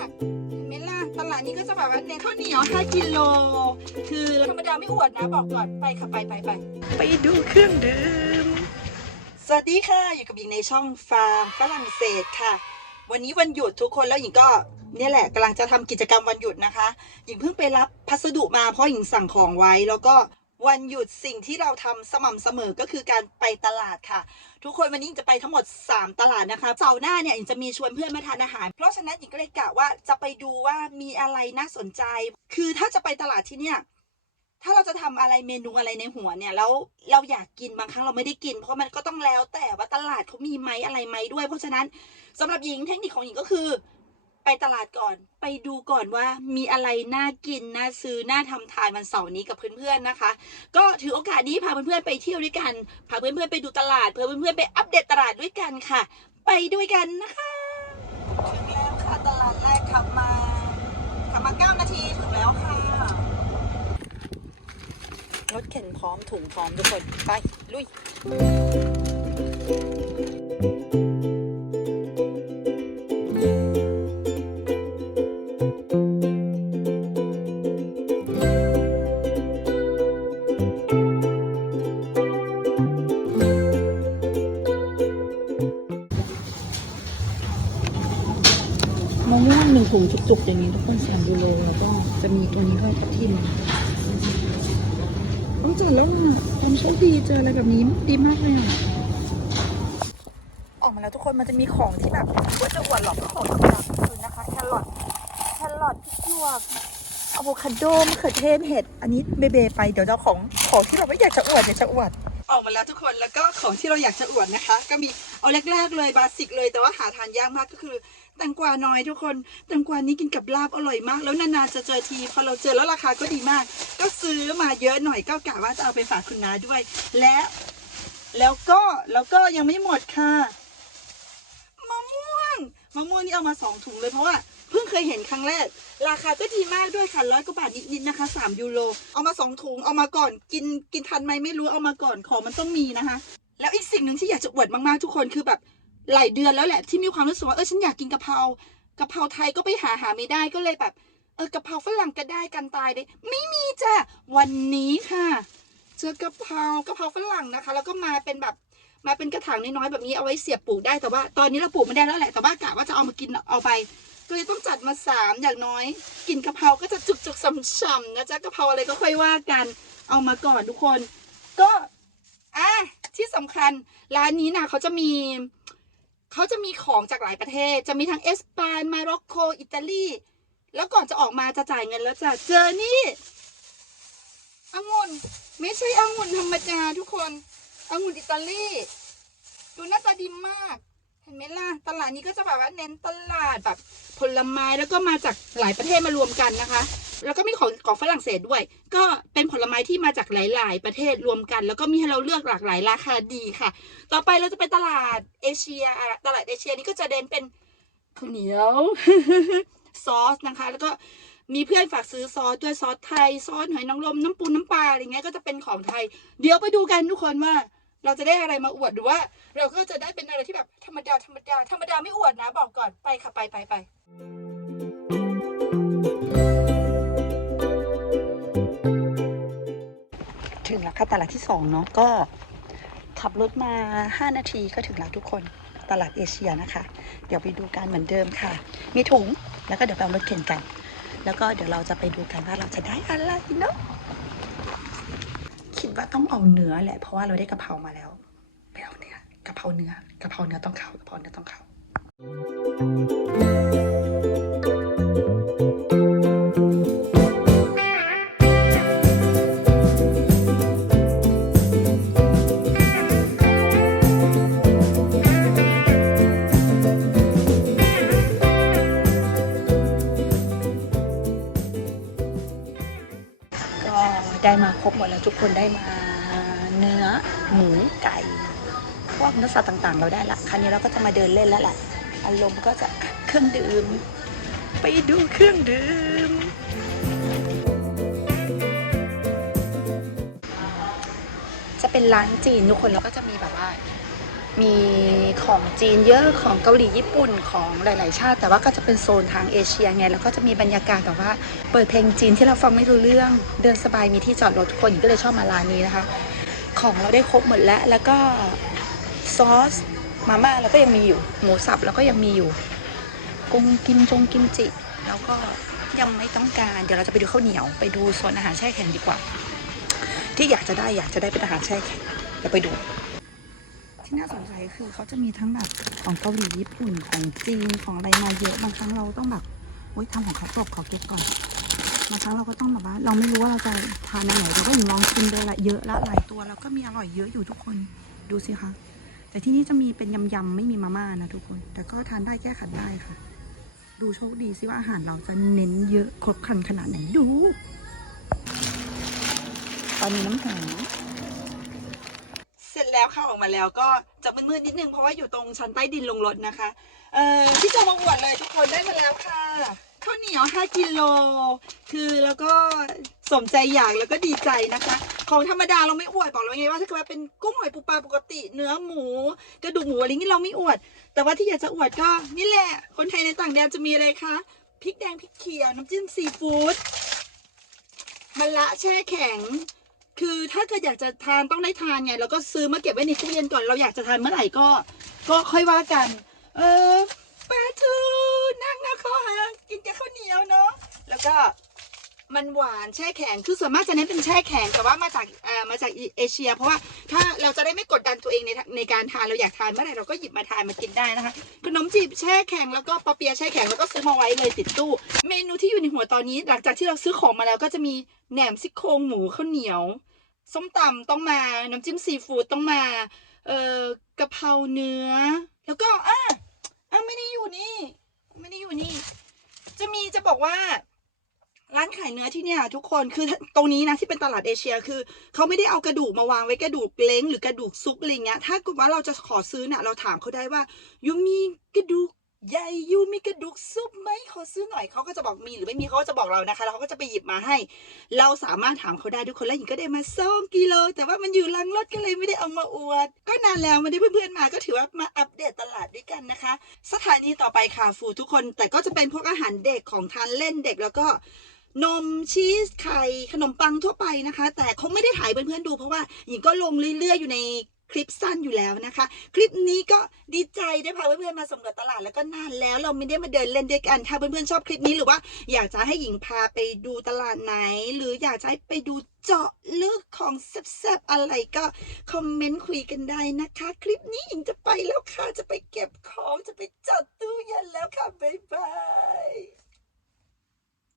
ากเห็นไหมล่ะตลาดนี้ก็จะแบบว่าเน้นข้าวเหนียว 5 กิโล คือธรรมดาไม่อวดนะบอกก่อนไปค่ะไปไปไปไปดูเครื่องดื่ม สวัสดีค่ะ อยู่กับหญิงในช่องฟาร์มฝรั่งเศสค่ะ วันนี้วันหยุดทุกคนแล้วหญิงก็เนี่ยแหละกำลังจะทำกิจกรรมวันหยุดนะคะหญิงเพิ่งไปรับพัสดุมาเพราะหญิงสั่งของไว้แล้วก็ วันหยุดสิ่งที่เราทำสม่ำเสมอก็คือการไปตลาดค่ะ ทุกคนวันนี้ยิงจะไปทั้งหมด 3 ตลาดนะคะเสาร์หน้าเนี่ยยิงจะมีชวนเพื่อนมาทานอาหาร เพราะฉะนั้นหญิงก็เลยกะว่าจะไปดูว่ามีอะไรน่าสนใจ คือถ้าจะไปตลาดที่เนี่ยถ้าเราจะทำอะไรเมนูอะไรในหัวเนี่ยแล้วเราอยากกินบางครั้งเราไม่ได้กิน เพราะมันก็ต้องแล้วแต่ว่าตลาดเขามีไหมอะไรไหมด้วย เพราะฉะนั้นสำหรับหญิงเทคนิคของหญิงก็คือ ไปตลาดก่อน ไปดูก่อนว่ามีอะไรน่ากินน่าซื้อน่าทำทานวันเสาร์นี้กับเพื่อนๆนะคะ ก็ถือโอกาสนี้พาเพื่อนๆไปเที่ยวด้วยกันพาเพื่อนๆไปดูตลาดเพื่อเพื่อนๆไปอัปเดตตลาดด้วยกันค่ะ ไปด้วยกันนะคะถึงแล้วค่ะตลาดแรกขับมาขับมา 9 นาทีถึงแล้วค่ะรถเข็นพร้อมถุงพร้อมทุกคนไปลุยะม่วงหนึ่งถุงจุกๆอย่างนี้ทุกคนสามยูโรแล้วก็จะมีตัวนี้ด้วยทับทิมโอ้เจอแล้วอะความโชคดีเจออะไรแบบนี้ดีมากเลยอะออกมาแล้วทุกคนมันจะมีของที่แบบว่าจะอวดหรอกของธรรมดาคือนะคะแครอทแครอทพริกหยวกอะโวคาโดมะเขือเทศเห็ด อันนี้เบเบไปเดี๋ยวจะเอาของของที่เราไม่อยากจะอวดอยากจะอวด ออกมาแล้วทุกคนแล้วก็ของที่เราอยากจะอวดนะคะ ก็มีเอาแรกๆเลยบาสิกเลยแต่ว่าหาทานยากมากก็คือแตงกวาน้อยทุกคนแตงกวานี้กินกับลาบอร่อยมาก แล้วนานๆจะเจอทีพอเราเจอแล้วราคาก็ดีมาก ก็ซื้อมาเยอะหน่อยก็กะว่าจะเอาไปฝากคุณน้าด้วย และ แล้วก็แล้วก็ยังไม่หมดค่ะมะม่วงมะม่วงนี่เอามาสองถุงเลยเพราะว่า พิ่งเคยเห็นครั้งแรก ราคาก็ดีมากด้วยค่ะร้อยกว่าบาทนิดๆนะคะสามยูโรเอามาสองถุงเอามาก่อนกินกินทันไหมไม่รู้เอามาก่อนของมันต้องมีนะคะ แล้วอีกสิ่งหนึ่งที่อยากจะอวดมากๆทุกคนคือแบบหลายเดือนแล้วแหละที่มีความรู้สึกว่าเออฉันอยากกินกะเพรากะเพราไทยก็ไปหาหาไม่ได้ก็เลยแบบเออกะเพราฝรั่งก็ได้กันตายได้ไม่มีจ้ะวันนี้ค่ะเจอกะเพรากะเพราฝรั่งนะคะ แล้วก็มาเป็นแบบมาเป็นกระถางน้อยๆแบบนี้เอาไว้เสียบปลูกได้แต่ว่าตอนนี้เราปลูกไม่ได้แล้วแหละแต่ว่ากะว่าจะเอามากินเอาไป ก็เลยต้องจัดมาสามอย่างน้อยกินกะเพราก็จะจุกๆช่ำๆนะจ๊ะกะเพราอะไรก็ค่อยว่ากัน เอามาก่อนทุกคน ก็อะที่สำคัญร้านนี้นะเขาจะมีเขาจะมีของจากหลายประเทศ จะมีทั้งเอสปานมาร็อกโกอิตาลีแล้วก่อนจะออกมาจะจ่ายเงินแล้วจะเจอนี่องุ่นไม่ใช่องุ่นธรรมดาทุกคนองุ่นอิตาลีดูหน้าตาดีมาก เห็นไหมล่ะตลาดนี้ก็จะแบบว่าเน้นตลาดแบบผลไม้แล้วก็มาจากหลายประเทศมารวมกันนะคะ แล้วก็มีของของฝรั่งเศสด้วย ก็เป็นผลไม้ที่มาจากหลาย ๆ ประเทศรวมกัน แล้วก็มีให้เราเลือกหลากหลายราคาดีค่ะ ต่อไปเราจะไปตลาดเอเชียตลาดเอเชียนี้ก็จะเด่นเป็นข้าวเหนียวซอสนะคะ แล้วก็มีเพื่อนฝากซื้อซอสด้วยซอสไทยซอสหอยนางรมน้ำปูน้ำปลาอะไรเงี้ยก็จะเป็นของไทย เดี๋ยวไปดูกันทุกคนว่า เราจะได้อะไรมาอวดหรือว่า เราก็จะได้เป็นอะไรที่แบบธรรมดาธรรมดาธรรมดาไม่อวดนะบอกก่อนไปค่ะไปไปไปถึงแล้วค่ะตลาดที่สองเนาะก็ขับรถมา 5 นาทีก็ถึงแล้วทุกคนตลาดเอเชียนะคะ เดี๋ยวไปดูกันเหมือนเดิมค่ะ มีถุงแล้วก็เดี๋ยวไปเอารถเข็นกัน แล้วก็เดี๋ยวเราจะไปดูกันว่าเราจะได้อะไรเนาะ คิดว่าต้องเอาเนื้อแหละเพราะว่าเราได้กะเพรามาแล้วไปเอาเนื้อกะเพราเนื้อกะเพราเนื้อต้องเข้ากะเพราเนื้อต้องเข้า ได้มาครบหมดแล้วทุกคนได้มาเนื้อหมูไก่พวกเนื้อสัตว์ต่างๆ เราได้ละคราวนี้เราก็จะมาเดินเล่นแล้วแหละอารมณ์ก็จะเครื่องดื่ม ไปดูเครื่องดื่ม จะเป็นร้านจีนทุกคนแล้วก็จะมีแบบว่า มีของจีนเยอะของเกาหลีญี่ปุ่นของหลาย ๆ ชาติ แต่ว่าก็จะเป็นโซนทางเอเชียไง แล้วก็จะมีบรรยากาศแบบว่า เปิดเพลงจีนที่เราฟังไม่รู้เรื่อง เดินสบายมีที่จอดรถคนก็เลยชอบมาร้านนี้นะคะ ของเราได้ครบหมดแล้ว แล้วก็ซอสมาม่าเราก็ยังมีอยู่ หมูสับเราก็ยังมีอยู่กุ้งกิมจงกิมจิ แล้วก็ยังไม่ต้องการ เดี๋ยวเราจะไปดูข้าวเหนียว ไปดูโซนอาหารแช่แข็งดีกว่า ที่อยากจะได้อยากจะได้เป็นอาหารแช่แข็งเดี๋ยวไปดู ที่น่าสนใจคือเขาจะมีทั้งแบบของเกาหลีญี่ปุ่นของจีนของอะไรมาเยอะบางครั้งเราต้องแบบโอ๊ยทำของเขาจบขอเก็บก่อนบางครั้งเราก็ต้องแบบว่าเราไม่รู้ว่าเราจะทานอันไหนเราก็อย่างลองชิมไปละเยอะละหลายตัวแล้วก็มีอร่อยเยอะอยู่ทุกคนดูสิคะแต่ที่นี่จะมีเป็นยำๆไม่มีมาม่านะทุกคน แต่ก็ทานได้แก้ขัดได้ค่ะ ดูโชคดีสิว่าอาหารเราจะเน้นเยอะครบครันขนาดไหนดู ตอนนี้น้ำแข็ง เสร็จแล้วค่ะออกมาแล้วก็จะมืดๆนิดนึงเพราะว่าอยู่ตรงชั้นใต้ดินลงรถนะคะเอ่อที่จะมาอวดเลยทุกคนได้มาแล้วค่ะข้าวเหนียว 5 กิโล คือแล้วก็สมใจอยากแล้วก็ดีใจนะคะ ของธรรมดาเราไม่อวดบอกเลยไงว่าถ้าเกิดว่าเป็นกุ้งหอยปูปลาปกติเนื้อหมูกระดูกหมูอะไรนี้เราไม่อวด แต่ว่าที่อยากจะอวดก็นี่แหละ คนไทยในต่างแดนจะมีอะไรคะพริกแดงพริกเขียวน้ำจิ้มซีฟู้ดมะละแช่แข็ง คือถ้าเกิดอยากจะทานต้องได้ทานไงแล้วก็ซื้อมาเก็บไว้ในตู้เย็นก่อนเราอยากจะทานเมื่อไหร่ก็ ก็ค่อยว่ากัน เออปลาทูนั่งนะเขาหากินกับข้าวเหนียวเนาะแล้วก็ มันหวานแช่แข็งคือส่วนมากจะเน้นเป็นแช่แข็งแต่ว่ามาจากอ่ามาจากเอเชีย เพราะว่าถ้าเราจะได้ไม่กดดันตัวเองในในการทานเราอยากทานเมื่อไหร่เราก็หยิบมาทานมากินได้นะคะขนมจีบแช่แข็งแล้วก็ปอเปียแช่แข็งแล้วก็ซื้อมาไว้เลยติดตู้ เมนูที่อยู่ในหัวตอนนี้ หลังจากที่เราซื้อของมาแล้วก็จะมีแหนมซี่โครงหมูข้าวเหนียวส้มตำต้องมาน้ำจิ้มซีฟู้ดต้องมา เอ่อกะเพราเนื้อ แล้วก็อะอะไม่ได้อยู่นี่ ไม่ได้อยู่นี่ จะมีจะบอกว่า ร้านขายเนื้อที่เนี่ยทุกคนคือตรงนี้นะที่เป็นตลาดเอเชียคือเขาไม่ได้เอากระดูกมาวางไว้กระดูกเล้งหรือกระดูกซุปอะไรเงี้ยถ้าเกิดว่าเราจะขอซื้อเนี่ยเราถามเขาได้ว่ายูมีกระดูกใหญ่ยูมีกระดูกซุปไหมขอซื้อหน่อยเขาก็จะบอกมีหรือไม่มีเขาก็จะบอกเรานะคะแล้วเขาก็จะไปหยิบมาให้ เราสามารถถามเขาได้ทุกคนแล้วหญิงก็ได้มาสองกิโล แต่ว่ามันอยู่ลังรถก็เลยไม่ได้เอามาอวด ก็นานแล้วม่ได้เพื่อนๆมาก็ถือว่ามาอัปเดตตลาดด้วยกันนะคะ สถานีต่อไปค่ะฟูทุกคน แต่ก็จะเป็นพวกอาหารเด็กของทานเล่นเด็กแล้วก็ นมชีสไข่ขนมปังทั่วไปนะคะ แต่คงไม่ได้ถ่ายเพื่อนๆดู เพราะว่าหญิงก็ลงเรื่อยๆอยู่ในคลิปสั้นอยู่แล้วนะคะ คลิปนี้ก็ดีใจได้พาเพื่อนๆมาสำรวจตลาดแล้วก็นานแล้วเราไม่ได้มาเดินเล่นด้วยกันถ้าเพื่อนๆชอบคลิปนี้หรือว่า อยากจะให้หญิงพาไปดูตลาดไหน หรืออยากจะให้ไปดูเจาะลึกของแซ่บๆอะไรก็คอมเมนต์คุยกันได้นะคะ คลิปนี้หญิงจะไปแล้วค่ะจะไปเก็บของจะไปจัดตู้เย็นแล้วค่ะบ๊ายบาย